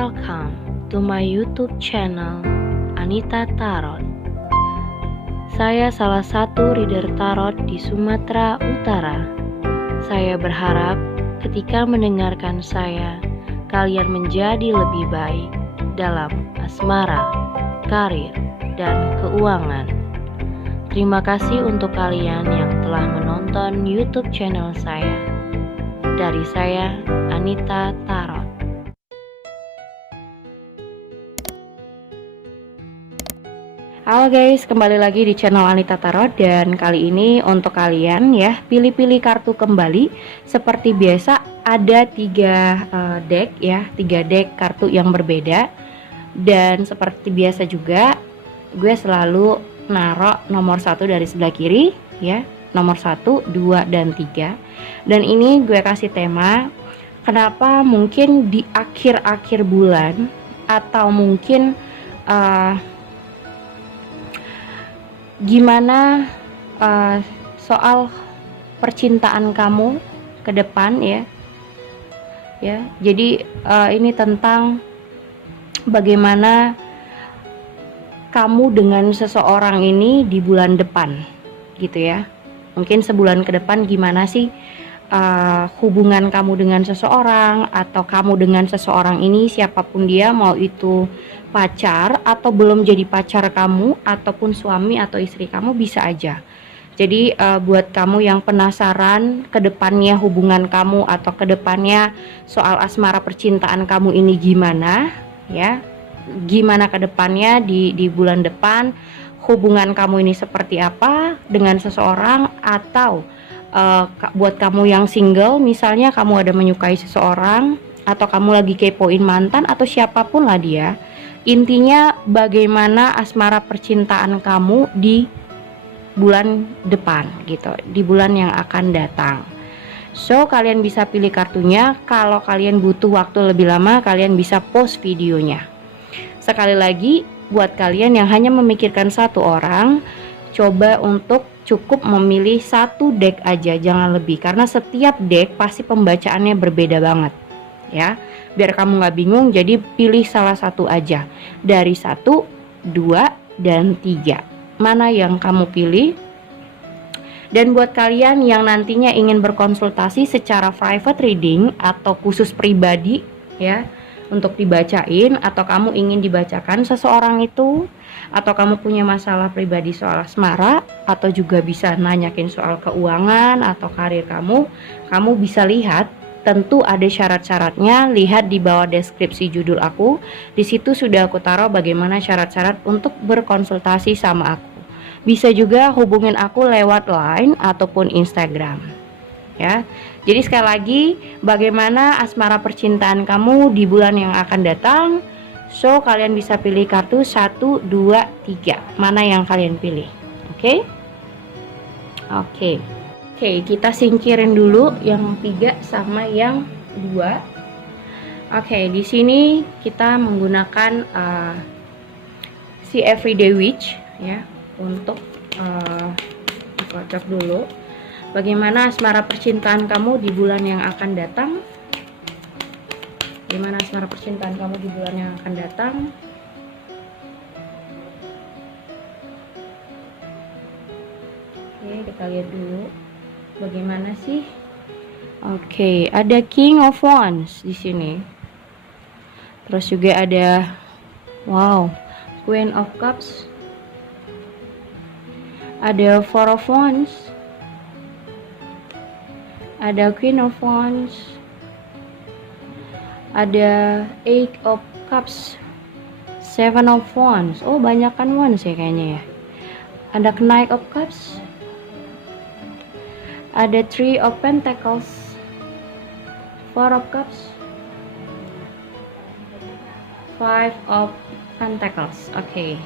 Welcome to my YouTube channel Anita Tarot. Saya salah satu reader tarot di Sumatera Utara. Saya berharap ketika mendengarkan saya, kalian menjadi lebih baik dalam asmara, karir, dan keuangan. Terima kasih untuk kalian yang telah menonton YouTube channel saya. Dari saya, Anita Tarot. Halo guys, kembali lagi di channel Anita Tarot. Dan kali ini untuk kalian ya, pilih-pilih kartu kembali. Seperti biasa ada 3 deck ya, 3 deck kartu yang berbeda. Dan seperti biasa juga gue selalu naruh nomor 1 dari sebelah kiri ya, nomor 1, 2, dan 3. Dan ini gue kasih tema, kenapa mungkin di akhir-akhir bulan atau mungkin gimana soal percintaan kamu ke depan ya. Jadi ini tentang bagaimana kamu dengan seseorang ini di bulan depan gitu ya. Mungkin sebulan ke depan gimana sih hubungan kamu dengan seseorang, atau kamu dengan seseorang ini, siapapun dia, mau itu pacar atau belum jadi pacar kamu, ataupun suami atau istri kamu, bisa aja. Jadi buat kamu yang penasaran kedepannya hubungan kamu atau kedepannya soal asmara percintaan kamu ini gimana ya, gimana kedepannya di bulan depan, hubungan kamu ini seperti apa dengan seseorang, atau buat kamu yang single, misalnya kamu ada menyukai seseorang, atau kamu lagi kepoin mantan atau siapapun lah dia. Intinya bagaimana asmara percintaan kamu di bulan depan gitu, di bulan yang akan datang. So kalian bisa pilih kartunya. Kalau kalian butuh waktu lebih lama, kalian bisa pause videonya. Sekali lagi, buat kalian yang hanya memikirkan satu orang, coba untuk cukup memilih 1 deck aja, jangan lebih, karena setiap deck pasti pembacaannya berbeda banget ya. Biar kamu nggak bingung, jadi pilih salah satu aja dari 1, 2, dan 3. Mana yang kamu pilih? Dan buat kalian yang nantinya ingin berkonsultasi secara private reading atau khusus pribadi ya, untuk dibacain, atau kamu ingin dibacakan seseorang itu, atau kamu punya masalah pribadi soal asmara, atau juga bisa nanyakin soal keuangan atau karir kamu bisa lihat. Tentu ada syarat-syaratnya, lihat di bawah deskripsi judul aku. Di situ sudah aku taruh bagaimana syarat-syarat untuk berkonsultasi sama aku. Bisa juga hubungin aku lewat Line ataupun Instagram ya. Jadi sekali lagi, bagaimana asmara percintaan kamu di bulan yang akan datang. So kalian bisa pilih kartu 1, 2, 3. Mana yang kalian pilih? Oke, kita singkirin dulu yang 3 sama yang 2. Oke, di sini kita menggunakan si Everyday Witch ya, untuk kocok dulu bagaimana asmara percintaan kamu di bulan yang akan datang. Gimana asmara percintaan kamu di bulan yang akan datang? Oke, kita lihat dulu bagaimana sih. Oke, ada King of Wands di sini. Terus juga ada Queen of Cups. Ada Four of Wands. Ada Queen of Wands. Ada 8 of Cups, 7 of Wands. Oh, banyakan Wands ya kayaknya ya. Ada Knight of Cups. Ada 3 of Pentacles, 4 of Cups, 5 of Pentacles. Oke.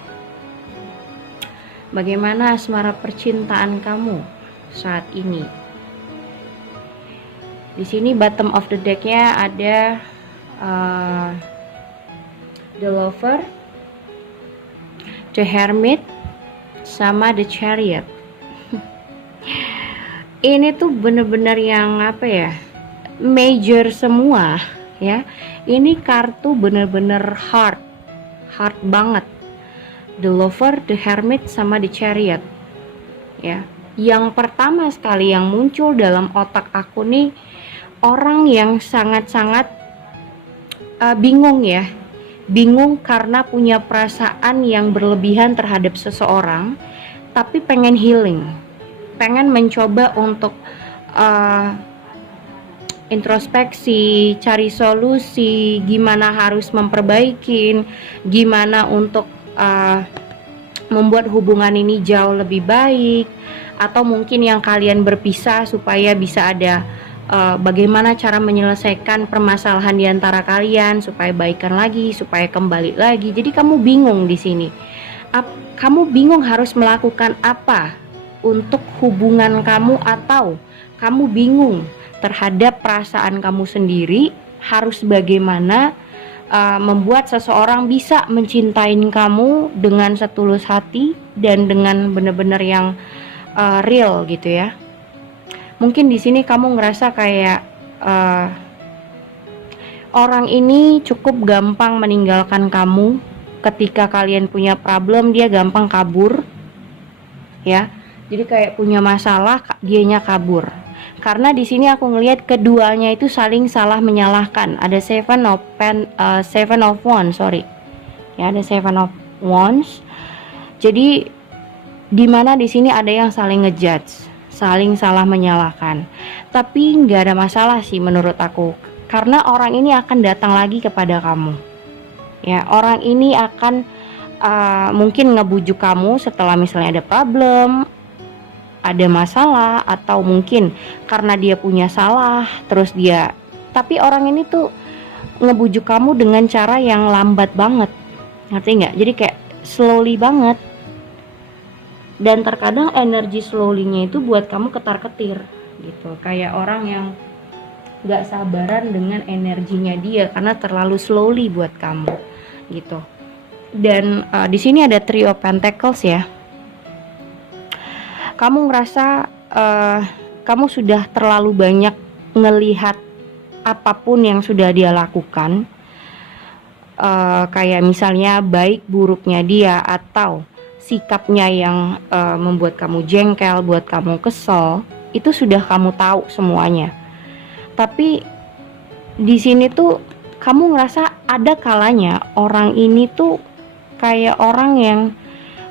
Bagaimana asmara percintaan kamu saat ini? Di sini bottom of the deck-nya ada The Lover, The Hermit, sama The Chariot. Ini tuh bener-bener yang apa ya, major semua ya. Ini kartu bener-bener hard banget. The Lover, The Hermit, sama The Chariot, ya. Yang pertama sekali yang muncul dalam otak aku nih, orang yang sangat-sangat bingung ya. Bingung karena punya perasaan yang berlebihan terhadap seseorang, tapi pengen healing, pengen mencoba untuk introspeksi, cari solusi, gimana harus memperbaiki, gimana untuk membuat hubungan ini jauh lebih baik, atau mungkin yang kalian berpisah supaya bisa ada bagaimana cara menyelesaikan permasalahan di antara kalian supaya baikan lagi, supaya kembali lagi. Jadi kamu bingung di sini. Kamu bingung harus melakukan apa untuk hubungan kamu, atau kamu bingung terhadap perasaan kamu sendiri, harus bagaimana membuat seseorang bisa mencintai kamu dengan setulus hati dan dengan benar-benar yang real gitu ya. Mungkin di sini kamu ngerasa kayak orang ini cukup gampang meninggalkan kamu. Ketika kalian punya problem, dia gampang kabur, ya. Jadi kayak punya masalah, dianya kabur. Karena di sini aku ngelihat keduanya itu saling salah menyalahkan. Ada Seven of Wands, ya, ada Seven of Wands. Jadi dimana di sini ada yang saling ngejudge, saling salah menyalahkan. Tapi nggak ada masalah sih menurut aku, karena orang ini akan datang lagi kepada kamu. Ya, orang ini akan mungkin ngebujuk kamu setelah misalnya ada problem, ada masalah, atau mungkin karena dia punya salah, tapi orang ini tuh ngebujuk kamu dengan cara yang lambat banget, ngerti nggak? Jadi kayak slowly banget, dan terkadang energi slowly-nya itu buat kamu ketar-ketir gitu, kayak orang yang nggak sabaran dengan energinya dia karena terlalu slowly buat kamu gitu. Dan di sini ada Three of Pentacles ya. Kamu ngerasa kamu sudah terlalu banyak ngelihat apapun yang sudah dia lakukan, kayak misalnya baik buruknya dia atau sikapnya yang membuat kamu jengkel, buat kamu kesel, itu sudah kamu tahu semuanya. Tapi di sini tuh kamu ngerasa ada kalanya orang ini tuh kayak orang yang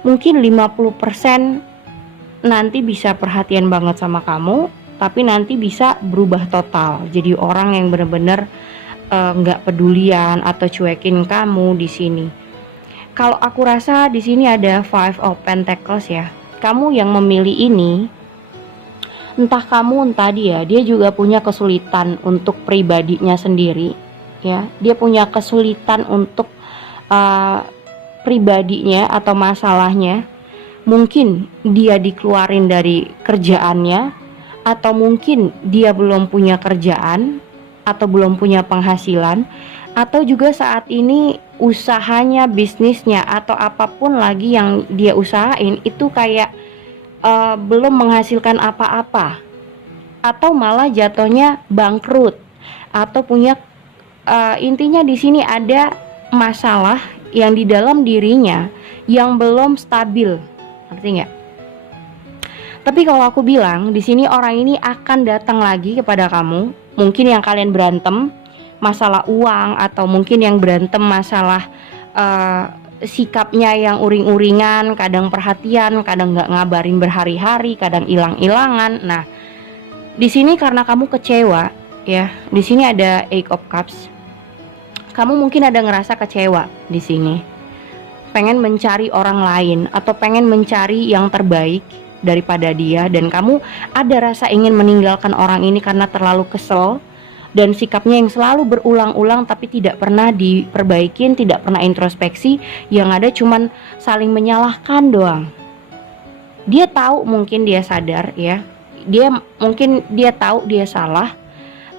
mungkin 50% nanti bisa perhatian banget sama kamu, tapi nanti bisa berubah total jadi orang yang bener-bener nggak pedulian atau cuekin kamu di sini. Kalau aku rasa di sini ada Five of Pentacles ya. Kamu yang memilih ini, entah kamu entah dia juga punya kesulitan untuk pribadinya sendiri ya. Dia punya kesulitan untuk pribadinya atau masalahnya. Mungkin dia dikeluarin dari kerjaannya, atau mungkin dia belum punya kerjaan atau belum punya penghasilan, atau juga saat ini usahanya, bisnisnya, atau apapun lagi yang dia usahain itu kayak belum menghasilkan apa-apa, atau malah jatuhnya bangkrut, atau punya intinya di sini ada masalah yang di dalam dirinya yang belum stabil, ngerti nggak? Tapi kalau aku bilang di sini orang ini akan datang lagi kepada kamu. Mungkin yang kalian berantem masalah uang, atau mungkin yang berantem masalah sikapnya yang uring-uringan, kadang perhatian, kadang nggak ngabarin berhari-hari, kadang hilang-hilangan. Nah, di sini karena kamu kecewa, ya. Di sini ada Eight of Cups. Kamu mungkin ada ngerasa kecewa di sini, pengen mencari orang lain atau pengen mencari yang terbaik daripada dia, dan kamu ada rasa ingin meninggalkan orang ini karena terlalu kesel dan sikapnya yang selalu berulang-ulang tapi tidak pernah diperbaikin, tidak pernah introspeksi, yang ada cuman saling menyalahkan doang. Dia tahu, mungkin dia sadar ya, dia tahu dia salah,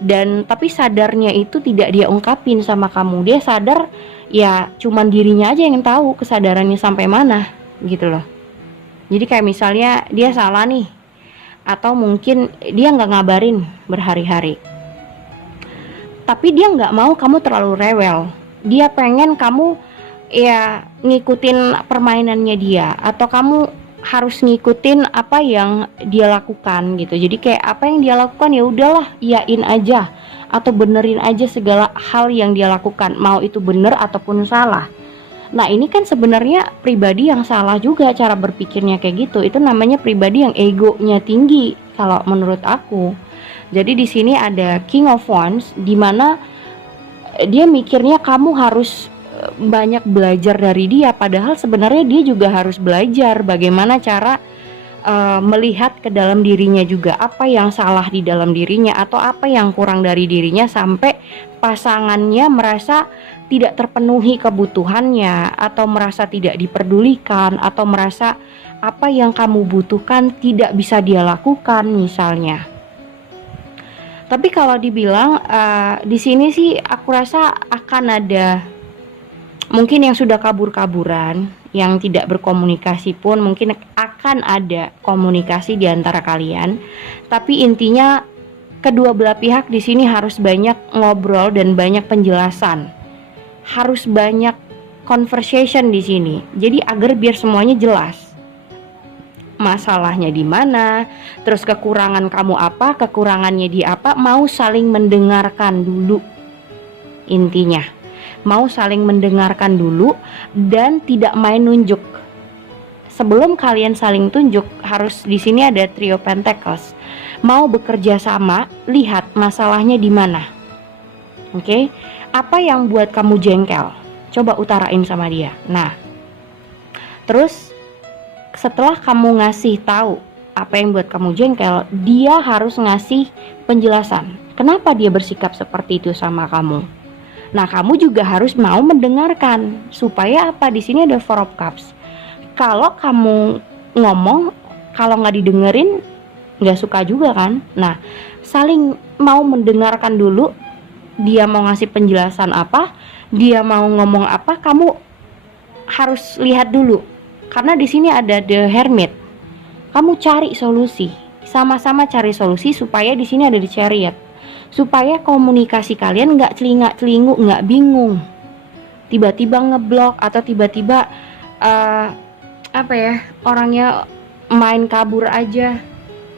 dan tapi sadarnya itu tidak dia ungkapin sama kamu. Dia sadar ya cuman dirinya aja yang tahu kesadarannya sampai mana gitu loh. Jadi kayak misalnya dia salah nih, atau mungkin dia nggak ngabarin berhari-hari, tapi dia nggak mau kamu terlalu rewel. Dia pengen kamu ya ngikutin permainannya dia, atau kamu harus ngikutin apa yang dia lakukan gitu. Jadi kayak apa yang dia lakukan ya udahlah, iyain aja atau benerin aja segala hal yang dia lakukan, mau itu bener ataupun salah. Nah, ini kan sebenarnya pribadi yang salah juga cara berpikirnya kayak gitu. Itu namanya pribadi yang egonya tinggi kalau menurut aku. Jadi di sini ada King of Wands di mana dia mikirnya kamu harus banyak belajar dari dia, padahal sebenarnya dia juga harus belajar bagaimana cara melihat ke dalam dirinya juga, apa yang salah di dalam dirinya atau apa yang kurang dari dirinya sampai pasangannya merasa tidak terpenuhi kebutuhannya, atau merasa tidak diperdulikan, atau merasa apa yang kamu butuhkan tidak bisa dia lakukan misalnya. Tapi kalau dibilang di sini sih aku rasa akan ada mungkin yang sudah kabur-kaburan, yang tidak berkomunikasi pun mungkin akan ada komunikasi di antara kalian. Tapi intinya kedua belah pihak di sini harus banyak ngobrol dan banyak penjelasan. Harus banyak conversation di sini. Jadi agar biar semuanya jelas. Masalahnya di mana, terus kekurangan kamu apa, kekurangannya di apa, mau saling mendengarkan dulu. Intinya mau saling mendengarkan dulu dan tidak main nunjuk. Sebelum kalian saling tunjuk, harus di sini ada trio pentacles. Mau bekerja sama, lihat masalahnya di mana. Oke? Apa yang buat kamu jengkel? Coba utarain sama dia. Nah, terus setelah kamu ngasih tahu apa yang buat kamu jengkel, dia harus ngasih penjelasan. Kenapa dia bersikap seperti itu sama kamu? Nah, kamu juga harus mau mendengarkan. Supaya apa? Di sini ada Four of Cups. Kalau kamu ngomong, kalau nggak didengerin, nggak suka juga kan? Nah, saling mau mendengarkan dulu. Dia mau ngasih penjelasan apa, dia mau ngomong apa, kamu harus lihat dulu. Karena di sini ada The Hermit. Kamu cari solusi, sama-sama cari solusi supaya di sini ada The Chariot. Supaya komunikasi kalian nggak celingak-celinguk, nggak bingung, tiba-tiba ngeblok atau tiba-tiba orangnya main kabur aja,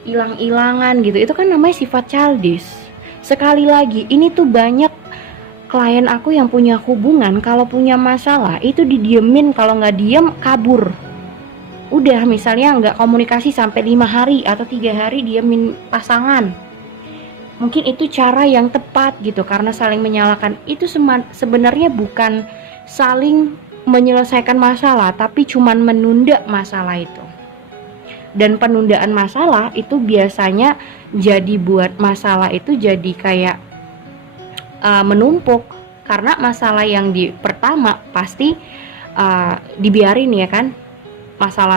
hilang-hilangan gitu. Itu kan namanya sifat childish. Sekali lagi, ini tuh banyak klien aku yang punya hubungan, kalau punya masalah itu didiemin, kalau nggak diem kabur. Udah misalnya nggak komunikasi sampai 5 hari atau 3 hari diemin pasangan. Mungkin itu cara yang tepat gitu, karena saling menyalahkan itu sebenarnya bukan saling menyelesaikan masalah, tapi cuman menunda masalah itu. Dan penundaan masalah itu biasanya jadi buat masalah itu jadi kayak menumpuk, karena masalah yang di pertama pasti dibiarin ya kan.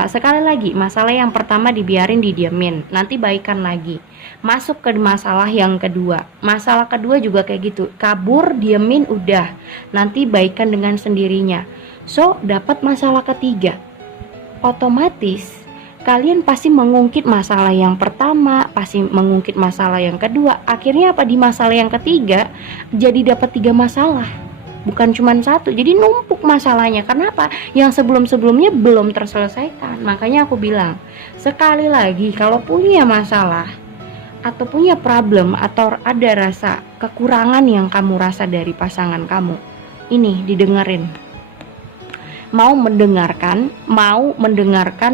Sekali lagi, masalah yang pertama dibiarin, didiemin, nanti baikan lagi, masuk ke masalah yang kedua. Masalah kedua juga kayak gitu, kabur, diemin, udah, nanti baikan dengan sendirinya. So, dapat masalah ketiga, otomatis kalian pasti mengungkit masalah yang pertama, pasti mengungkit masalah yang kedua. Akhirnya apa? Di masalah yang ketiga jadi dapat 3 masalah, bukan cuma satu. Jadi numpuk masalahnya. Kenapa? Yang sebelum-sebelumnya belum terselesaikan. Makanya aku bilang, sekali lagi, kalau punya masalah atau punya problem atau ada rasa kekurangan yang kamu rasa dari pasangan kamu, ini didengerin. Mau mendengarkan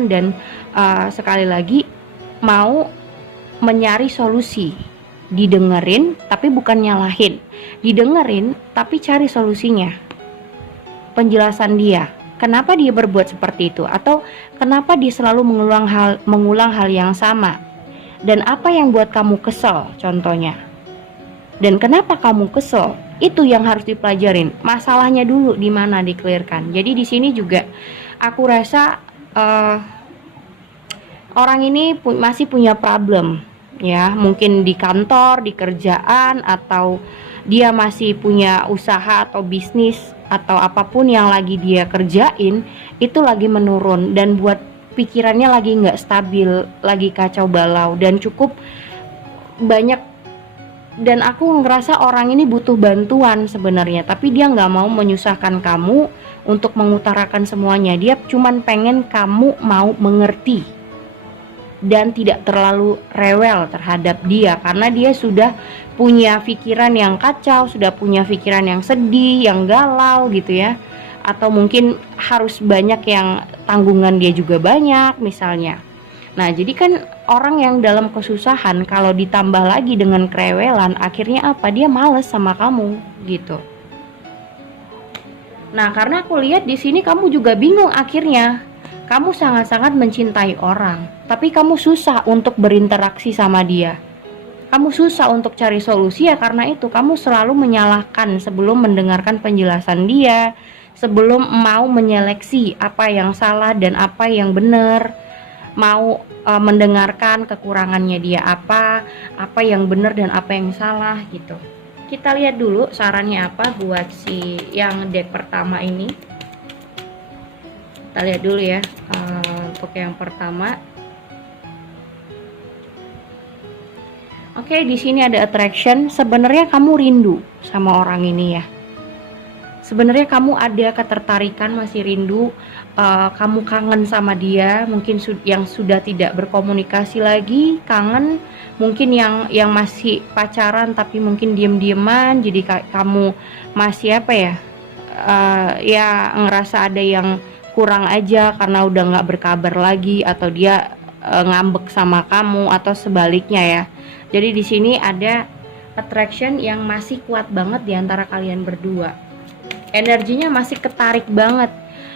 dan sekali lagi mau mencari solusi. Didengerin tapi bukan nyalahin, didengerin tapi cari solusinya, penjelasan dia, kenapa dia berbuat seperti itu, atau kenapa dia selalu mengulang hal yang sama, dan apa yang buat kamu kesel contohnya, dan kenapa kamu kesel. Itu yang harus dipelajarin, masalahnya dulu di mana, di-clearkan. Jadi di sini juga aku rasa orang ini masih punya problem ya, mungkin di kantor, di kerjaan, atau dia masih punya usaha atau bisnis atau apapun yang lagi dia kerjain itu lagi menurun, dan buat pikirannya lagi nggak stabil, lagi kacau balau, dan cukup banyak Dan aku ngerasa orang ini butuh bantuan sebenarnya, tapi dia nggak mau menyusahkan kamu untuk mengutarakan semuanya. Dia cuman pengen kamu mau mengerti dan tidak terlalu rewel terhadap dia, karena dia sudah punya pikiran yang kacau, sudah punya pikiran yang sedih, yang galau gitu ya. Atau mungkin harus banyak yang tanggungan dia juga banyak misalnya. Nah, jadi kan orang yang dalam kesusahan kalau ditambah lagi dengan kerewelan, akhirnya apa? Dia males sama kamu gitu. Nah, karena aku lihat di sini kamu juga bingung akhirnya. Kamu sangat-sangat mencintai orang, tapi kamu susah untuk berinteraksi sama dia. Kamu susah untuk cari solusi ya karena itu kamu selalu menyalahkan sebelum mendengarkan penjelasan dia, sebelum mau menyeleksi apa yang salah dan apa yang benar, mau mendengarkan kekurangannya dia apa yang benar dan apa yang salah gitu. Kita lihat dulu sarannya apa buat si yang deck pertama ini. Kita lihat dulu ya untuk yang pertama. Oke, di sini ada attraction. Sebenarnya kamu rindu sama orang ini ya. Sebenarnya kamu ada ketertarikan, masih rindu, kamu kangen sama dia. Mungkin yang sudah tidak berkomunikasi lagi, kangen. Mungkin yang masih pacaran tapi mungkin diem-dieman. Jadi kamu masih apa ya? Ya ngerasa ada yang kurang aja karena udah nggak berkabar lagi, atau dia ngambek sama kamu, atau sebaliknya ya. Jadi di sini ada attraction yang masih kuat banget di antara kalian berdua. Energinya masih ketarik banget,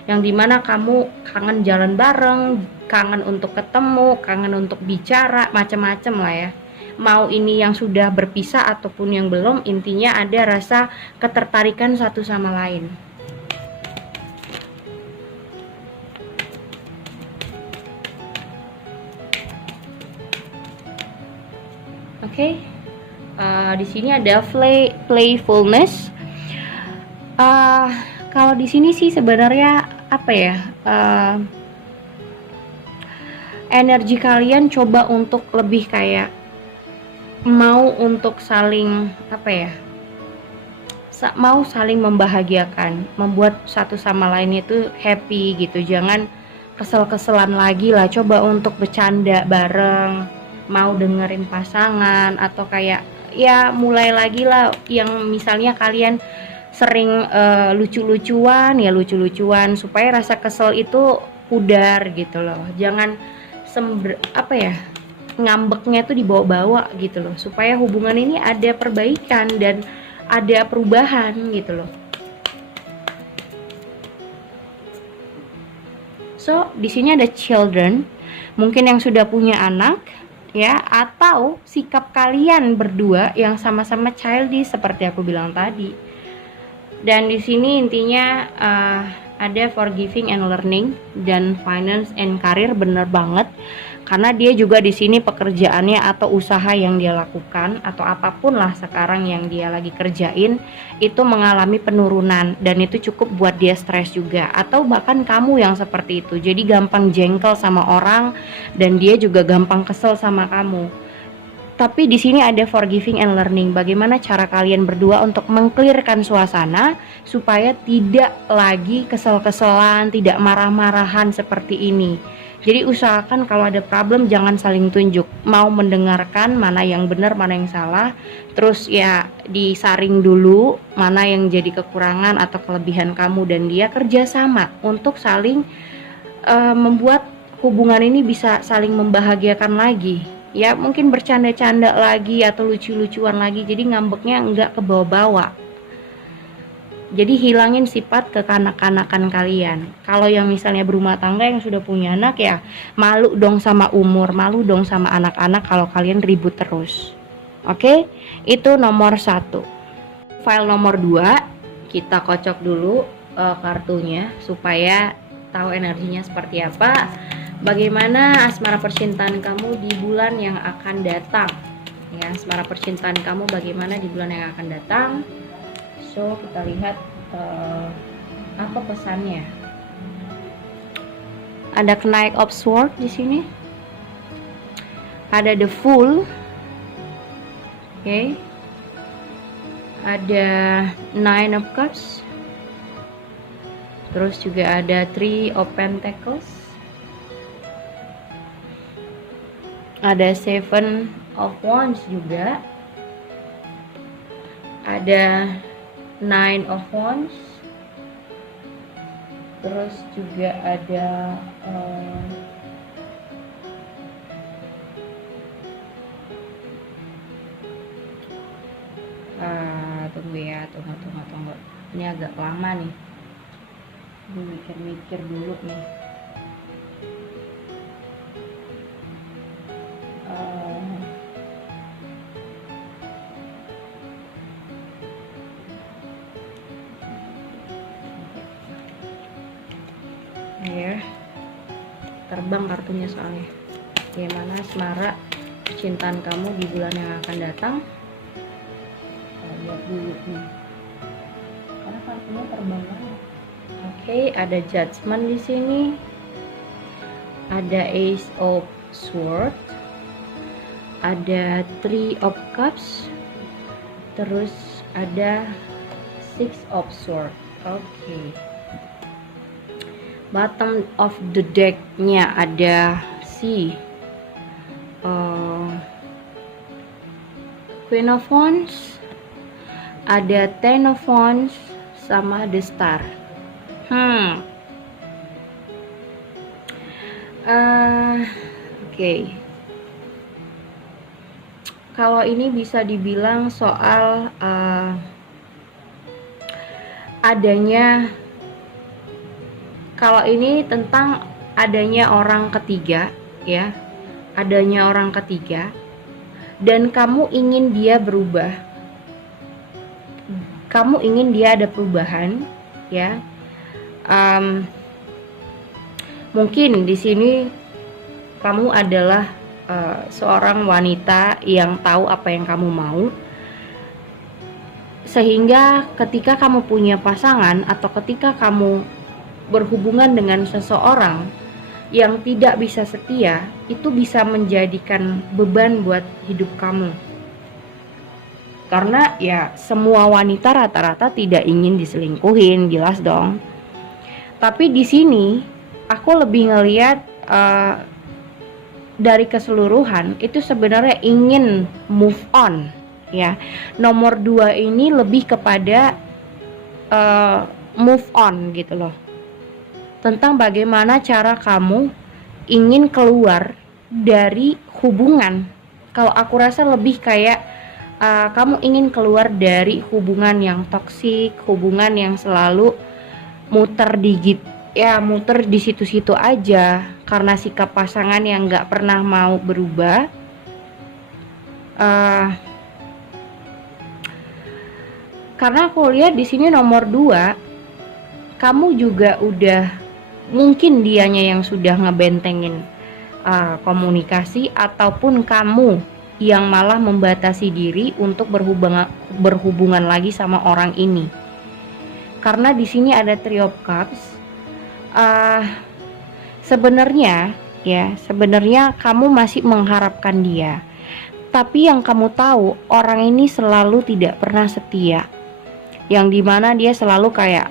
yang dimana kamu kangen jalan bareng, kangen untuk ketemu, kangen untuk bicara, macam-macam lah ya. Mau ini yang sudah berpisah ataupun yang belum, intinya ada rasa ketertarikan satu sama lain. Oke, di sini ada playfulness. Kalau di sini sih sebenarnya apa ya? Energi kalian coba untuk lebih kayak mau untuk saling apa ya? Mau saling membahagiakan, membuat satu sama lain itu happy gitu. Jangan kesel-keselan lagi lah. Coba untuk bercanda bareng, mau dengerin pasangan, atau kayak ya mulai lagi lah yang misalnya kalian sering lucu-lucuan ya, lucu-lucuan supaya rasa kesel itu pudar gitu loh. Jangan apa ya, ngambeknya tuh dibawa-bawa gitu loh, supaya hubungan ini ada perbaikan dan ada perubahan gitu loh. So, di sini ada children, mungkin yang sudah punya anak ya, atau sikap kalian berdua yang sama-sama childish seperti aku bilang tadi. Dan di sini intinya ada forgiving and learning dan finance and career, bener banget, karena dia juga di sini pekerjaannya atau usaha yang dia lakukan atau apapun lah sekarang yang dia lagi kerjain itu mengalami penurunan, dan itu cukup buat dia stres juga, atau bahkan kamu yang seperti itu, jadi gampang jengkel sama orang dan dia juga gampang kesel sama kamu. Tapi di sini ada forgiving and learning, bagaimana cara kalian berdua untuk mengclearkan suasana supaya tidak lagi kesel-keselan, tidak marah-marahan seperti ini. Jadi usahakan kalau ada problem jangan saling tunjuk, mau mendengarkan mana yang benar mana yang salah, terus ya disaring dulu mana yang jadi kekurangan atau kelebihan kamu dan dia, kerjasama untuk saling membuat hubungan ini bisa saling membahagiakan lagi. Ya mungkin bercanda-canda lagi atau lucu-lucuan lagi, jadi ngambeknya enggak ke bawah-bawah. Jadi hilangin sifat kekanak-kanakan kalian. Kalau yang misalnya berumah tangga yang sudah punya anak ya malu dong sama umur, malu dong sama anak-anak kalau kalian ribut terus. Oke, itu nomor 1. File nomor 2 kita kocok dulu kartunya supaya tahu energinya seperti apa. Bagaimana asmara percintaan kamu di bulan yang akan datang? Ya, asmara percintaan kamu bagaimana di bulan yang akan datang? So, kita lihat apa pesannya. Ada Knight of Swords di sini. Ada The Fool. Oke. ada Nine of Cups, terus juga ada Three of Pentacles, ada Seven of Wands juga, ada Nine of Wands, terus juga ada tunggu ya, tunggu, ini agak lama nih, mikir dulu nih. Ya, terbang kartunya soalnya. Gimana asmara percintaan kamu di bulan yang akan datang? Lihat dulu nih, karena kartunya terbang banget. Oke, ada Judgment di sini, ada Ace of Swords, ada Three of Cups, terus ada Six of Swords. Oke. Bottom of the deck-nya ada si Queen of Wands, ada Ten of Wands, sama The Star. Oke. Kalau ini bisa dibilang soal adanya, kalau ini tentang adanya orang ketiga ya, adanya orang ketiga dan kamu ingin dia berubah, kamu ingin dia ada perubahan ya. Mungkin di sini kamu adalah seorang wanita yang tahu apa yang kamu mau, sehingga ketika kamu punya pasangan atau ketika kamu berhubungan dengan seseorang yang tidak bisa setia, itu bisa menjadikan beban buat hidup kamu. Karena ya semua wanita rata-rata tidak ingin diselingkuhin, jelas dong. Tapi di sini aku lebih ngelihat dari keseluruhan itu sebenarnya ingin move on ya. Nomor 2 ini lebih kepada move on gitu loh, tentang bagaimana cara kamu ingin keluar dari hubungan. Kalau aku rasa lebih kayak kamu ingin keluar dari hubungan yang toksik, hubungan yang selalu muter di situ-situ aja karena sikap pasangan yang nggak pernah mau berubah. Karena aku lihat di sini nomor 2, kamu juga udah, mungkin dianya yang sudah ngebentengin komunikasi, ataupun kamu yang malah membatasi diri untuk berhubungan lagi sama orang ini. Karena di sini ada Three of Cups. Sebenarnya kamu masih mengharapkan dia, tapi yang kamu tahu orang ini selalu tidak pernah setia, yang dimana dia selalu kayak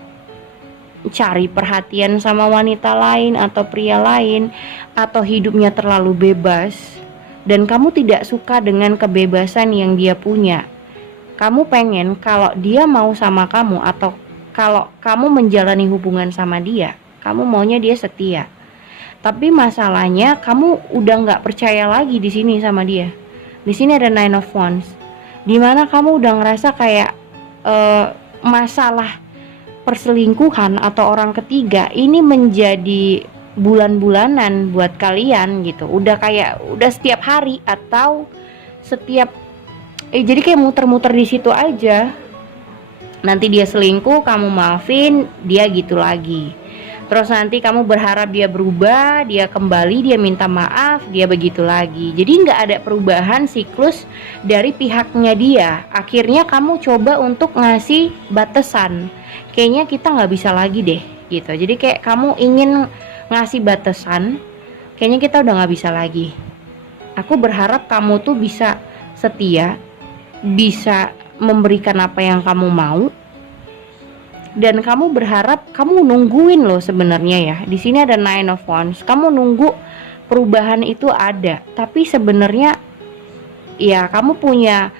cari perhatian sama wanita lain atau pria lain, atau hidupnya terlalu bebas, dan kamu tidak suka dengan kebebasan yang dia punya. Kamu pengen kalau dia mau sama kamu, atau kalau kamu menjalani hubungan sama dia, kamu maunya dia setia. Tapi masalahnya kamu udah nggak percaya lagi di sini sama dia. Di sini ada Nine of Wands, dimana kamu udah ngerasa kayak masalah perselingkuhan atau orang ketiga ini menjadi bulan-bulanan buat kalian gitu. Udah setiap hari atau setiap jadi kayak muter-muter di situ aja. Nanti dia selingkuh, kamu maafin, dia gitu lagi. Terus nanti kamu berharap dia berubah, dia kembali, dia minta maaf, dia begitu lagi. Jadi nggak ada perubahan siklus dari pihaknya dia. Akhirnya kamu coba untuk ngasih batasan. Kayaknya kita nggak bisa lagi deh gitu. Jadi kayak kamu ingin ngasih batasan, kayaknya kita udah nggak bisa lagi. Aku berharap kamu tuh bisa setia, bisa memberikan apa yang kamu mau, dan kamu berharap, kamu nungguin loh sebenarnya ya. Di sini ada Nine of Wands. Kamu nunggu perubahan itu ada, tapi sebenarnya ya kamu punya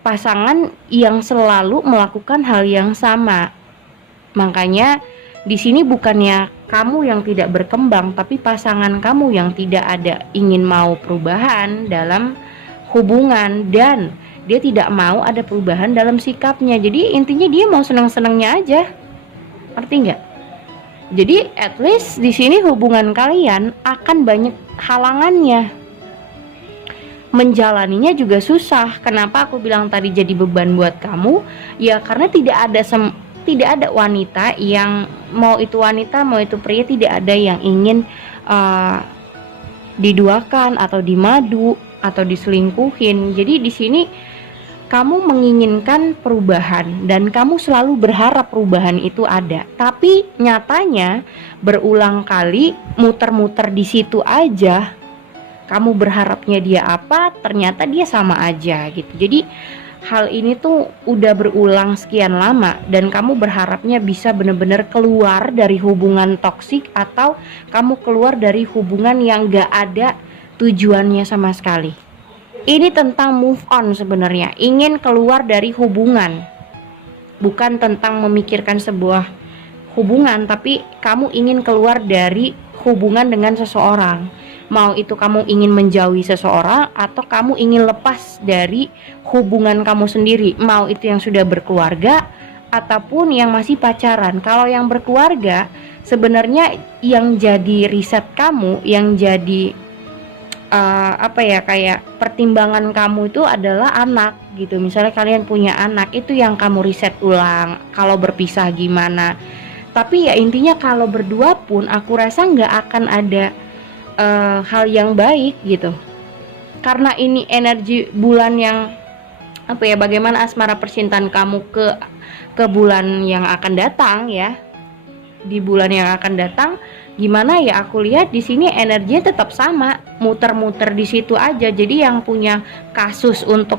pasangan yang selalu melakukan hal yang sama. Makanya di sini bukannya kamu yang tidak berkembang, tapi pasangan kamu yang tidak ada ingin mau perubahan dalam hubungan, dan dia tidak mau ada perubahan dalam sikapnya. Jadi intinya dia mau senang-senangnya aja, ngerti nggak? Jadi at least di sini hubungan kalian akan banyak halangannya, menjalaninya juga susah. Kenapa aku bilang tadi jadi beban buat kamu? Ya karena tidak ada wanita yang, mau itu wanita mau itu pria, tidak ada yang ingin diduakan atau dimadu atau diselingkuhin. Jadi di sini kamu menginginkan perubahan dan kamu selalu berharap perubahan itu ada. Tapi nyatanya berulang kali muter-muter di situ aja. Kamu berharapnya dia apa, ternyata dia sama aja gitu. Jadi hal ini tuh udah berulang sekian lama, dan kamu berharapnya bisa benar-benar keluar dari hubungan toksik, atau kamu keluar dari hubungan yang gak ada tujuannya sama sekali. Ini tentang move on sebenarnya, ingin keluar dari hubungan. Bukan tentang memikirkan sebuah hubungan, tapi kamu ingin keluar dari hubungan dengan seseorang. Mau itu kamu ingin menjauhi seseorang, atau kamu ingin lepas dari hubungan kamu sendiri. Mau itu yang sudah berkeluarga ataupun yang masih pacaran. Kalau yang berkeluarga, sebenarnya yang jadi riset kamu, yang jadi kayak pertimbangan kamu itu adalah anak gitu. Misalnya kalian punya anak, itu yang kamu riset ulang. Kalau berpisah gimana. Tapi ya intinya kalau berdua pun aku rasa nggak akan ada hal yang baik gitu. Karena ini energi bulan yang bagaimana asmara percintaan kamu ke bulan yang akan datang ya. Di bulan yang akan datang gimana ya, aku lihat di sini energinya tetap sama, muter-muter di situ aja. Jadi yang punya kasus untuk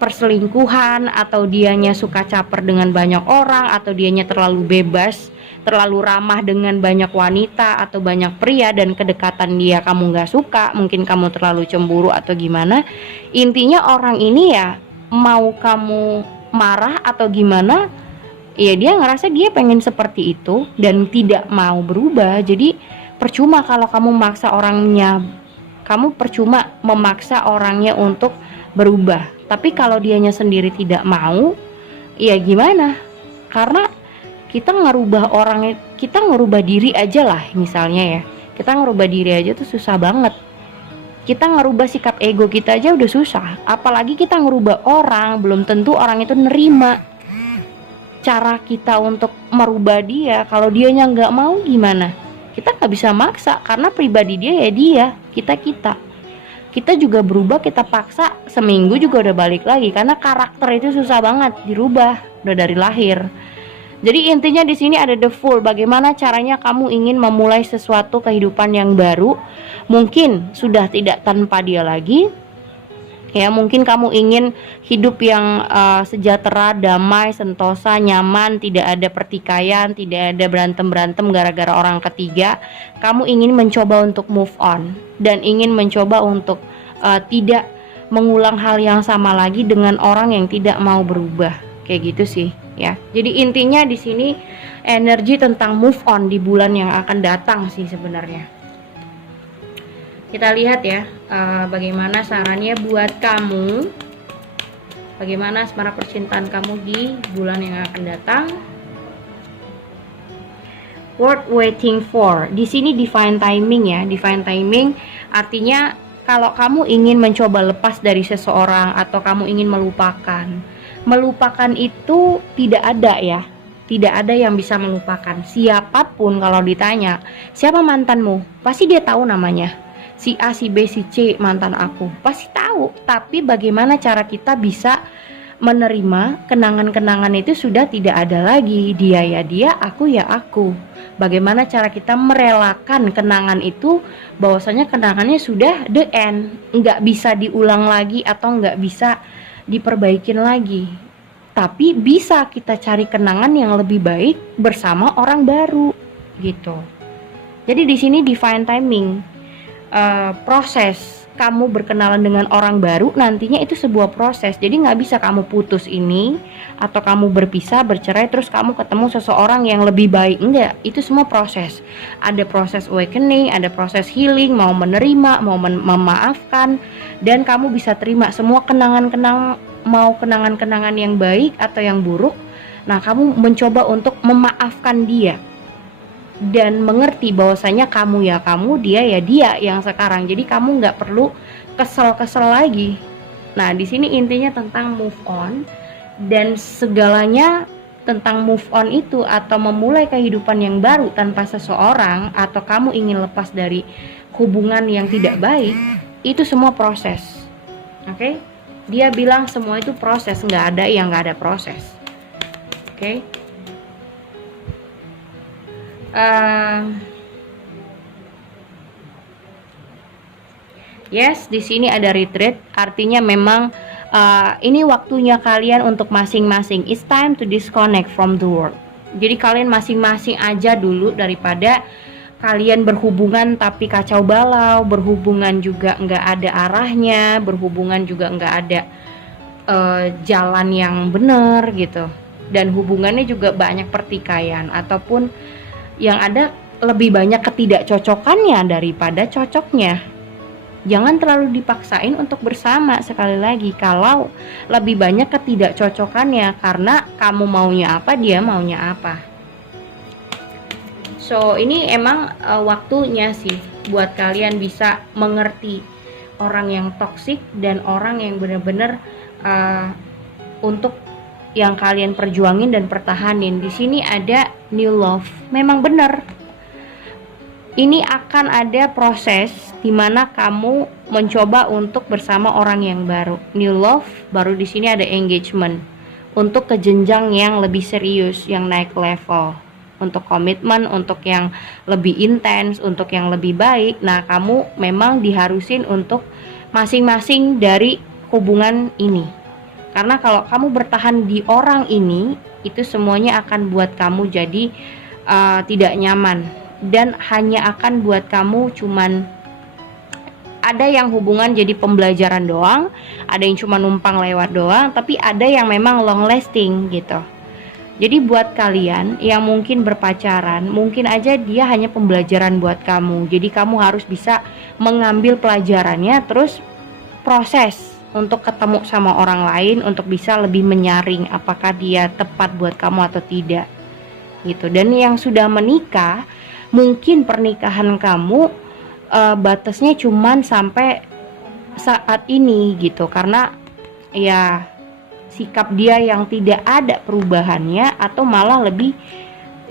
perselingkuhan, atau dianya suka caper dengan banyak orang, atau dianya terlalu bebas, terlalu ramah dengan banyak wanita atau banyak pria, dan kedekatan dia kamu gak suka, mungkin kamu terlalu cemburu atau gimana. Intinya orang ini ya mau kamu marah atau gimana, ya dia ngerasa dia pengen seperti itu dan tidak mau berubah. Jadi percuma kalau kamu memaksa orangnya, kamu percuma memaksa orangnya untuk berubah. Tapi kalau dianya sendiri tidak mau, ya gimana? Karena kita ngerubah orang, kita ngerubah diri aja lah misalnya ya. Kita ngerubah diri aja tuh susah banget. Kita ngerubah sikap ego kita aja udah susah, apalagi kita ngerubah orang. Belum tentu orang itu nerima cara kita untuk merubah dia. Kalau dianya nggak mau gimana? Kita nggak bisa maksa, karena pribadi dia ya dia, kita juga berubah, kita paksa seminggu juga udah balik lagi, karena karakter itu susah banget dirubah, udah dari lahir. Jadi intinya di sini ada the Fool. Bagaimana caranya kamu ingin memulai sesuatu kehidupan yang baru, mungkin sudah tidak tanpa dia lagi. Ya, mungkin kamu ingin hidup yang sejahtera, damai, sentosa, nyaman, tidak ada pertikaian, tidak ada berantem-berantem gara-gara orang ketiga. Kamu ingin mencoba untuk move on, dan ingin mencoba untuk tidak mengulang hal yang sama lagi dengan orang yang tidak mau berubah. Kayak gitu sih ya. Jadi intinya di sini energi tentang move on di bulan yang akan datang sih sebenarnya. Kita lihat ya, bagaimana sarannya buat kamu, bagaimana asmara percintaan kamu di bulan yang akan datang. Worth waiting for. Di sini divine timing ya. Divine timing artinya kalau kamu ingin mencoba lepas dari seseorang, atau kamu ingin melupakan. Melupakan itu tidak ada ya. Tidak ada yang bisa melupakan. Siapapun kalau ditanya, siapa mantanmu? Pasti dia tahu namanya. Si A, si B, si C mantan aku, pasti tahu. Tapi bagaimana cara kita bisa menerima kenangan-kenangan itu sudah tidak ada lagi. Dia ya dia, aku ya aku. Bagaimana cara kita merelakan kenangan itu, bahwasanya kenangannya sudah the end, nggak bisa diulang lagi, atau nggak bisa diperbaikin lagi. Tapi bisa kita cari kenangan yang lebih baik bersama orang baru gitu. Jadi di sini divine timing. Proses kamu berkenalan dengan orang baru nantinya itu sebuah proses. Jadi nggak bisa kamu putus ini atau kamu berpisah, bercerai terus kamu ketemu seseorang yang lebih baik. Enggak, itu semua proses. Ada proses awakening, ada proses healing, mau menerima, mau memaafkan, dan kamu bisa terima semua mau kenangan-kenangan yang baik atau yang buruk. Nah, kamu mencoba untuk memaafkan dia dan mengerti bahwasanya kamu ya kamu, dia ya dia yang sekarang. Jadi kamu nggak perlu kesel-kesel lagi. Nah, di sini intinya tentang move on, dan segalanya tentang move on itu atau memulai kehidupan yang baru tanpa seseorang, atau kamu ingin lepas dari hubungan yang tidak baik, itu semua proses. Oke? Dia bilang semua itu proses, nggak ada yang nggak ada proses. Oke? Yes, di sini ada retreat, artinya memang ini waktunya kalian untuk masing-masing. It's time to disconnect from the world. Jadi kalian masing-masing aja dulu, daripada kalian berhubungan tapi kacau balau, berhubungan juga nggak ada arahnya, berhubungan juga nggak ada jalan yang benar gitu, dan hubungannya juga banyak pertikaian, ataupun yang ada lebih banyak ketidakcocokannya daripada cocoknya. Jangan terlalu dipaksain untuk bersama. Sekali lagi, kalau lebih banyak ketidakcocokannya karena kamu maunya apa, dia maunya apa. So ini emang waktunya sih buat kalian bisa mengerti orang yang toksik dan orang yang benar-benar untuk yang kalian perjuangin dan pertahanin. Di sini ada new love. Memang benar. Ini akan ada proses dimana kamu mencoba untuk bersama orang yang baru. New love, baru di sini ada engagement. Untuk ke jenjang yang lebih serius, yang naik level. Untuk komitmen, untuk yang lebih intens, untuk yang lebih baik. Nah, kamu memang diharusin untuk masing-masing dari hubungan ini. Karena kalau kamu bertahan di orang ini, itu semuanya akan buat kamu jadi tidak nyaman, dan hanya akan buat kamu cuman ada yang hubungan jadi pembelajaran doang, ada yang cuma numpang lewat doang, tapi ada yang memang long lasting gitu. Jadi buat kalian yang mungkin berpacaran, mungkin aja dia hanya pembelajaran buat kamu. Jadi kamu harus bisa mengambil pelajarannya, terus proses untuk ketemu sama orang lain untuk bisa lebih menyaring apakah dia tepat buat kamu atau tidak gitu. Dan yang sudah menikah, mungkin pernikahan kamu batasnya cuman sampai saat ini gitu, karena ya sikap dia yang tidak ada perubahannya atau malah lebih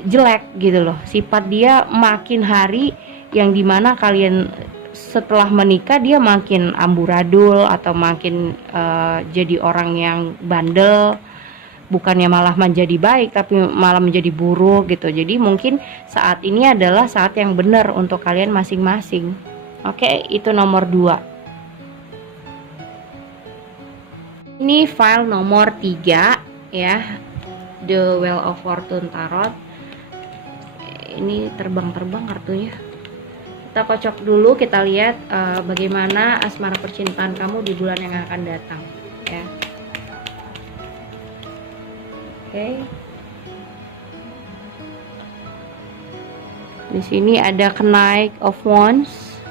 jelek gitu loh. Sifat dia makin hari yang dimana kalian setelah menikah dia makin amburadul atau makin jadi orang yang bandel, bukannya malah menjadi baik tapi malah menjadi buruk gitu. Jadi mungkin saat ini adalah saat yang benar untuk kalian masing-masing. Oke, itu nomor 2. Ini file nomor 3 ya, The Wheel of Fortune Tarot. Ini terbang-terbang kartunya. Kita kocok dulu, kita lihat bagaimana asmara percintaan kamu di bulan yang akan datang ya. Oke. Di sini ada Knight of Wands,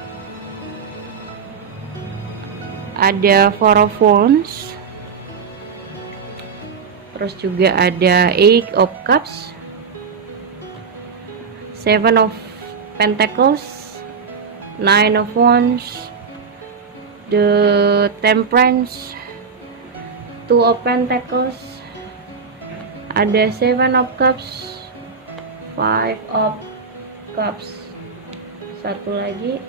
ada Four of Wands, terus juga ada Eight of Cups, Seven of Pentacles, Nine of Wands, the Temperance, Two of Pentacles, ada Seven of Cups, Five of Cups, satu lagi,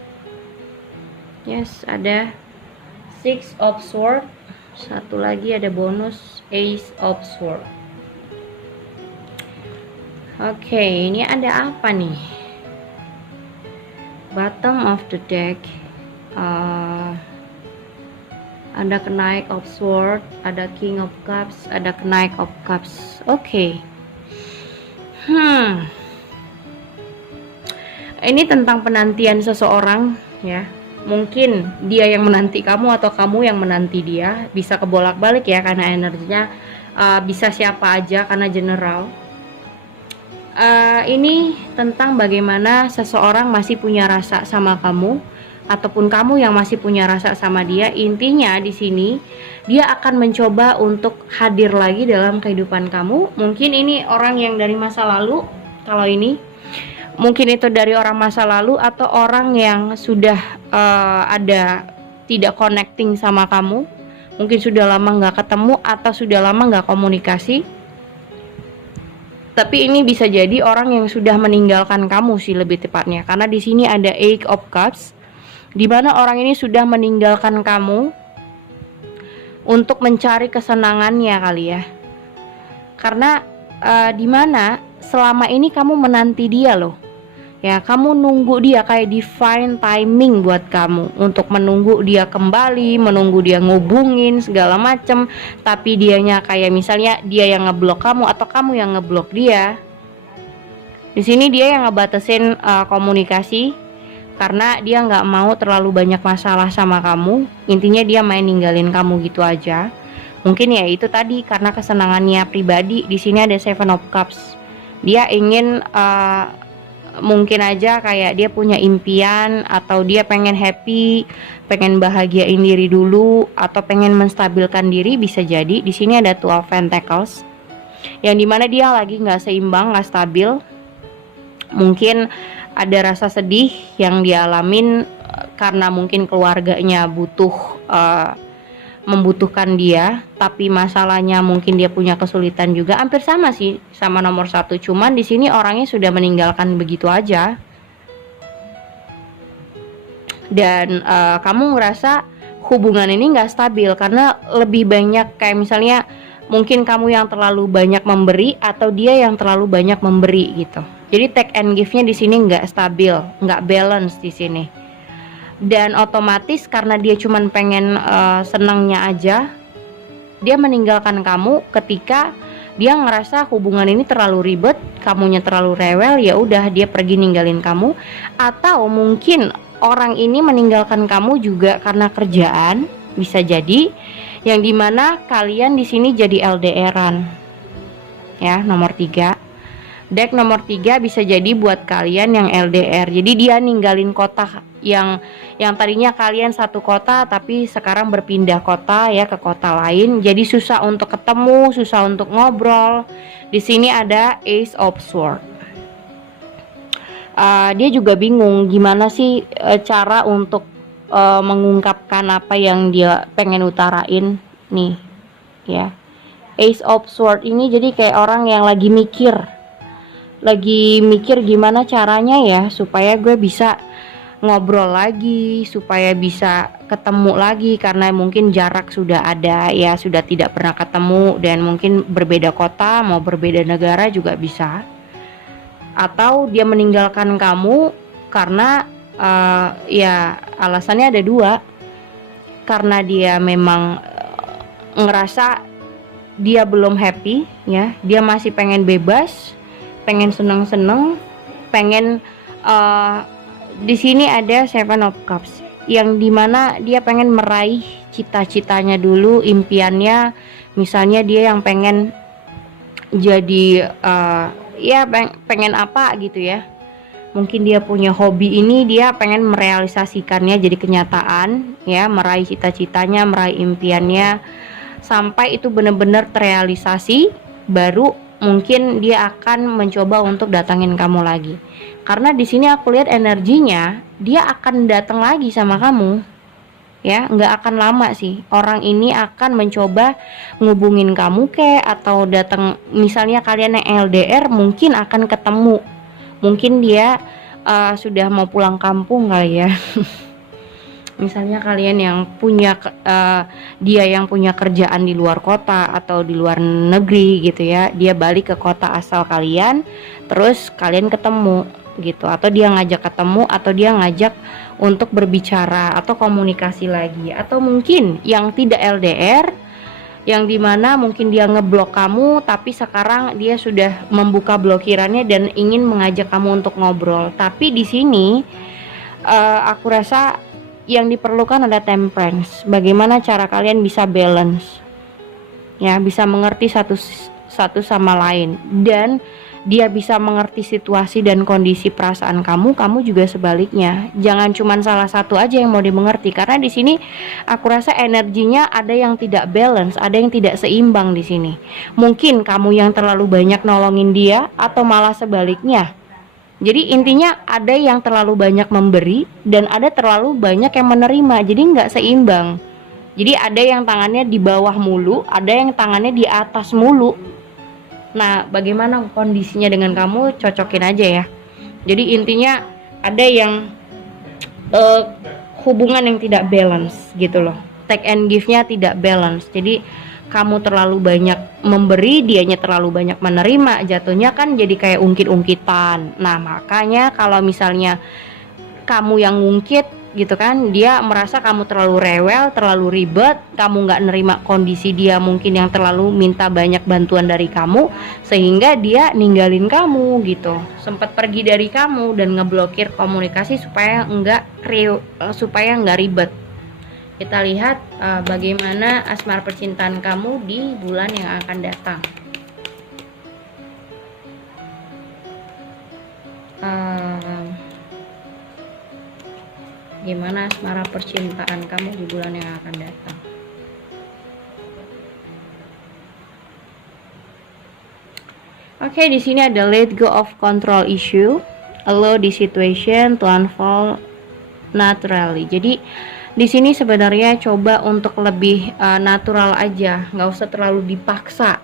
yes, ada Six of Swords, satu lagi ada bonus Ace of Swords. Oke, ini ada apa nih? Bottom of the deck, Ada Knight of Swords, ada King of Cups, ada Knight of Cups. Oke. Ini tentang penantian seseorang ya. Mungkin dia yang menanti kamu atau kamu yang menanti dia. Bisa kebolak-balik ya, karena energinya bisa siapa aja, karena general. Ini tentang bagaimana seseorang masih punya rasa sama kamu, ataupun kamu yang masih punya rasa sama dia. Intinya di sini dia akan mencoba untuk hadir lagi dalam kehidupan kamu. Mungkin ini orang yang dari masa lalu. Kalau ini mungkin itu dari orang masa lalu, atau orang yang sudah ada tidak connecting sama kamu. Mungkin sudah lama nggak ketemu atau sudah lama nggak komunikasi. Tapi ini bisa jadi orang yang sudah meninggalkan kamu sih, lebih tepatnya, karena di sini ada Eight of Cups, di mana orang ini sudah meninggalkan kamu untuk mencari kesenangannya kali ya. Karena di mana selama ini kamu menanti dia loh. Ya, kamu nunggu dia, kayak divine timing buat kamu untuk menunggu dia kembali, menunggu dia ngubungin segala macem. Tapi dianya kayak misalnya dia yang ngeblok kamu atau kamu yang ngeblok dia. Di sini dia yang ngebatasin komunikasi karena dia nggak mau terlalu banyak masalah sama kamu. Intinya dia main ninggalin kamu gitu aja. Mungkin ya itu tadi karena kesenangannya pribadi. Di sini ada Seven of Cups. Dia ingin mungkin aja kayak dia punya impian, atau dia pengen happy, pengen bahagiain diri dulu, atau pengen menstabilkan diri, bisa jadi. Di sini ada 12 Pentacles, yang dimana dia lagi nggak seimbang, nggak stabil. Mungkin ada rasa sedih yang dialamin karena mungkin keluarganya membutuhkan dia, tapi masalahnya mungkin dia punya kesulitan juga. Hampir sama sih sama nomor 1, cuman di sini orangnya sudah meninggalkan begitu aja. Dan kamu ngerasa hubungan ini nggak stabil karena lebih banyak kayak misalnya mungkin kamu yang terlalu banyak memberi atau dia yang terlalu banyak memberi gitu. Jadi take and give-nya di sini nggak stabil, nggak balance di sini. Dan otomatis karena dia cuman pengen senangnya aja, dia meninggalkan kamu ketika dia ngerasa hubungan ini terlalu ribet, kamunya terlalu rewel, ya udah dia pergi ninggalin kamu. Atau mungkin orang ini meninggalkan kamu juga karena kerjaan, bisa jadi, yang dimana kalian di sini jadi LDR-an. Ya, nomor 3. Deck nomor 3 bisa jadi buat kalian yang LDR. Jadi dia ninggalin kota yang tadinya kalian satu kota tapi sekarang berpindah kota ya, ke kota lain. Jadi susah untuk ketemu, susah untuk ngobrol. Di sini ada Ace of Swords. Dia juga bingung gimana sih cara untuk mengungkapkan apa yang dia pengen utarain nih ya. Ace of Swords ini jadi kayak orang yang lagi mikir gimana caranya ya supaya gue bisa ngobrol lagi, supaya bisa ketemu lagi, karena mungkin jarak sudah ada ya, sudah tidak pernah ketemu, dan mungkin berbeda kota, mau berbeda negara juga bisa. Atau dia meninggalkan kamu karena ya alasannya ada 2, karena dia memang ngerasa dia belum happy ya, dia masih pengen bebas, pengen seneng-seneng, pengen di sini ada Seven of Cups, yang dimana dia pengen meraih cita-citanya dulu, impiannya. Misalnya dia yang pengen jadi ya pengen apa gitu ya. Mungkin dia punya hobi ini, dia pengen merealisasikannya jadi kenyataan ya, meraih cita-citanya, meraih impiannya sampai itu benar-benar terrealisasi, baru mungkin dia akan mencoba untuk datangin kamu lagi. Karena di sini aku lihat energinya dia akan datang lagi sama kamu ya, nggak akan lama sih. Orang ini akan mencoba ngubungin kamu atau datang, misalnya kalian yang LDR mungkin akan ketemu, mungkin dia sudah mau pulang kampung kali ya. Misalnya kalian yang punya dia yang punya kerjaan di luar kota atau di luar negeri gitu ya, dia balik ke kota asal kalian, terus kalian ketemu gitu, atau dia ngajak ketemu, atau dia ngajak untuk berbicara atau komunikasi lagi, atau mungkin yang tidak LDR, yang dimana mungkin dia ngeblok kamu tapi sekarang dia sudah membuka blokirannya dan ingin mengajak kamu untuk ngobrol. Tapi di sini aku rasa yang diperlukan ada temperance. Bagaimana cara kalian bisa balance, ya, bisa mengerti satu sama lain, dan dia bisa mengerti situasi dan kondisi perasaan kamu, kamu juga sebaliknya. Jangan cuma salah satu aja yang mau dimengerti, karena di sini aku rasa energinya ada yang tidak balance, ada yang tidak seimbang di sini. Mungkin kamu yang terlalu banyak nolongin dia, atau malah sebaliknya. Jadi intinya ada yang terlalu banyak memberi dan ada terlalu banyak yang menerima, jadi nggak seimbang. Jadi ada yang tangannya di bawah mulu, ada yang tangannya di atas mulu. Nah, bagaimana kondisinya dengan kamu, cocokin aja ya. Jadi intinya ada yang hubungan yang tidak balance gitu loh. Take and give-nya tidak balance. Jadi kamu terlalu banyak memberi, dianya terlalu banyak menerima, jatuhnya kan jadi kayak ungkit-ungkitan. Nah, makanya kalau misalnya kamu yang ngungkit gitu kan, dia merasa kamu terlalu rewel, terlalu ribet, kamu nggak nerima kondisi dia mungkin yang terlalu minta banyak bantuan dari kamu, sehingga dia ninggalin kamu gitu, sempat pergi dari kamu dan ngeblokir komunikasi supaya nggak ribet. Kita lihat bagaimana asmara percintaan kamu di bulan yang akan datang. Gimana asmara percintaan kamu di bulan yang akan datang? Oke, di sini ada let go of control issue, allow the situation to unfold naturally. Jadi di sini sebenarnya coba untuk lebih natural aja, nggak usah terlalu dipaksa.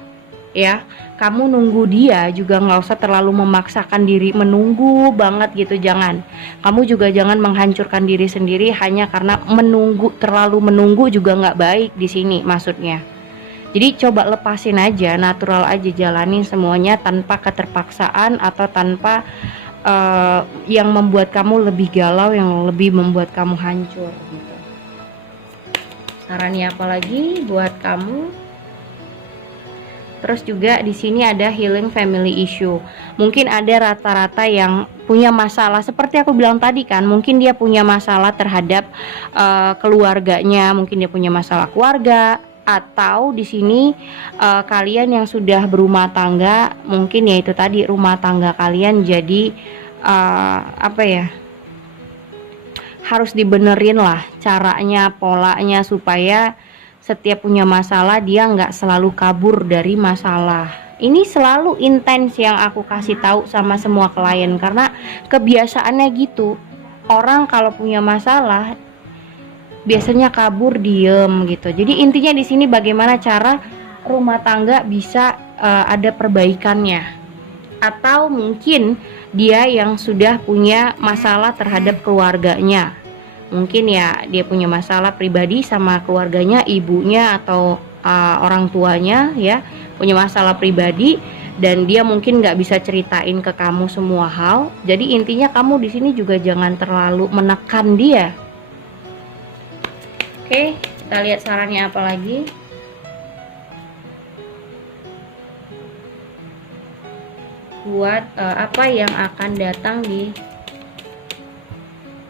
Ya, kamu nunggu dia juga nggak usah terlalu memaksakan diri menunggu banget gitu, jangan. Kamu juga jangan menghancurkan diri sendiri hanya karena terlalu menunggu juga nggak baik di sini maksudnya. Jadi coba lepasin aja, natural aja, jalanin semuanya tanpa keterpaksaan atau tanpa yang membuat kamu lebih galau, yang lebih membuat kamu hancur gitu. Sarannya apa lagi buat kamu? Terus juga di sini ada healing family issue. Mungkin ada rata-rata yang punya masalah seperti aku bilang tadi kan, mungkin dia punya masalah terhadap keluarganya, mungkin dia punya masalah keluarga, atau di sini kalian yang sudah berumah tangga, mungkin ya itu tadi, rumah tangga kalian jadi harus dibenerin lah caranya, polanya, supaya setiap punya masalah dia nggak selalu kabur dari masalah. Ini selalu intens yang aku kasih tahu sama semua klien, karena kebiasaannya gitu. Orang kalau punya masalah biasanya kabur, diem gitu. Jadi intinya di sini bagaimana cara rumah tangga bisa ada perbaikannya. Atau mungkin dia yang sudah punya masalah terhadap keluarganya, mungkin ya dia punya masalah pribadi sama keluarganya, ibunya atau orang tuanya ya, punya masalah pribadi dan dia mungkin nggak bisa ceritain ke kamu semua hal. Jadi intinya kamu di sini juga jangan terlalu menekan dia. Oke, kita lihat sarannya apa lagi. Buat apa yang akan datang di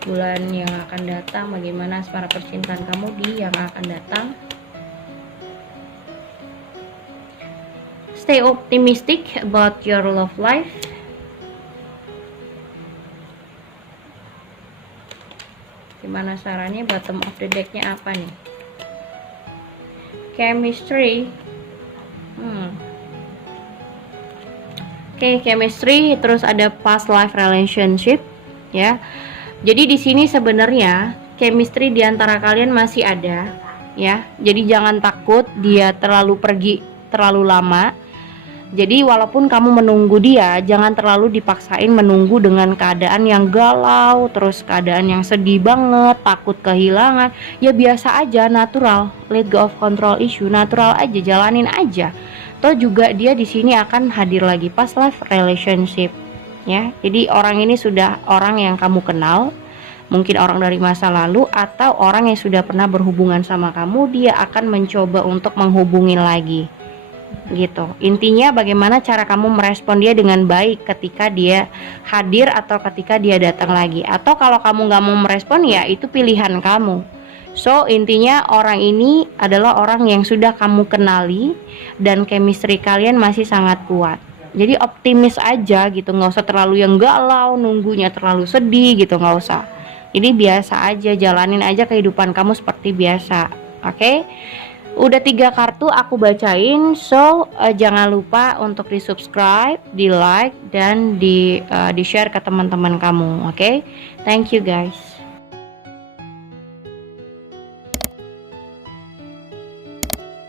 bulan yang akan datang, bagaimana asmara percintaan kamu di yang akan datang. Stay optimistic about your love life. Gimana sarannya, bottom of the decknya apa nih? Chemistry. Oke, chemistry, terus ada past life relationship ya. Jadi di sini sebenarnya chemistry di antara kalian masih ada ya. Jadi jangan takut dia terlalu pergi terlalu lama. Jadi walaupun kamu menunggu dia, jangan terlalu dipaksain menunggu dengan keadaan yang galau, terus keadaan yang sedih banget, takut kehilangan. Ya biasa aja, natural. Let go of control issue, natural aja, jalanin aja. Toh juga dia di sini akan hadir lagi, past life relationship. ya. Jadi orang ini sudah orang yang kamu kenal, mungkin orang dari masa lalu atau orang yang sudah pernah berhubungan sama kamu, dia akan mencoba untuk menghubungi lagi gitu. Intinya bagaimana cara kamu merespon dia dengan baik ketika dia hadir atau ketika dia datang lagi. Atau kalau kamu nggak mau merespon, ya itu pilihan kamu. So intinya orang ini adalah orang yang sudah kamu kenali dan chemistry kalian masih sangat kuat. Jadi optimis aja gitu, nggak usah terlalu yang galau, nunggunya terlalu sedih gitu, nggak usah. Jadi biasa aja, jalanin aja kehidupan kamu seperti biasa. Oke? Udah 3 kartu aku bacain, so jangan lupa untuk di subscribe, di like, dan di share ke teman-teman kamu. Oke? Thank you guys.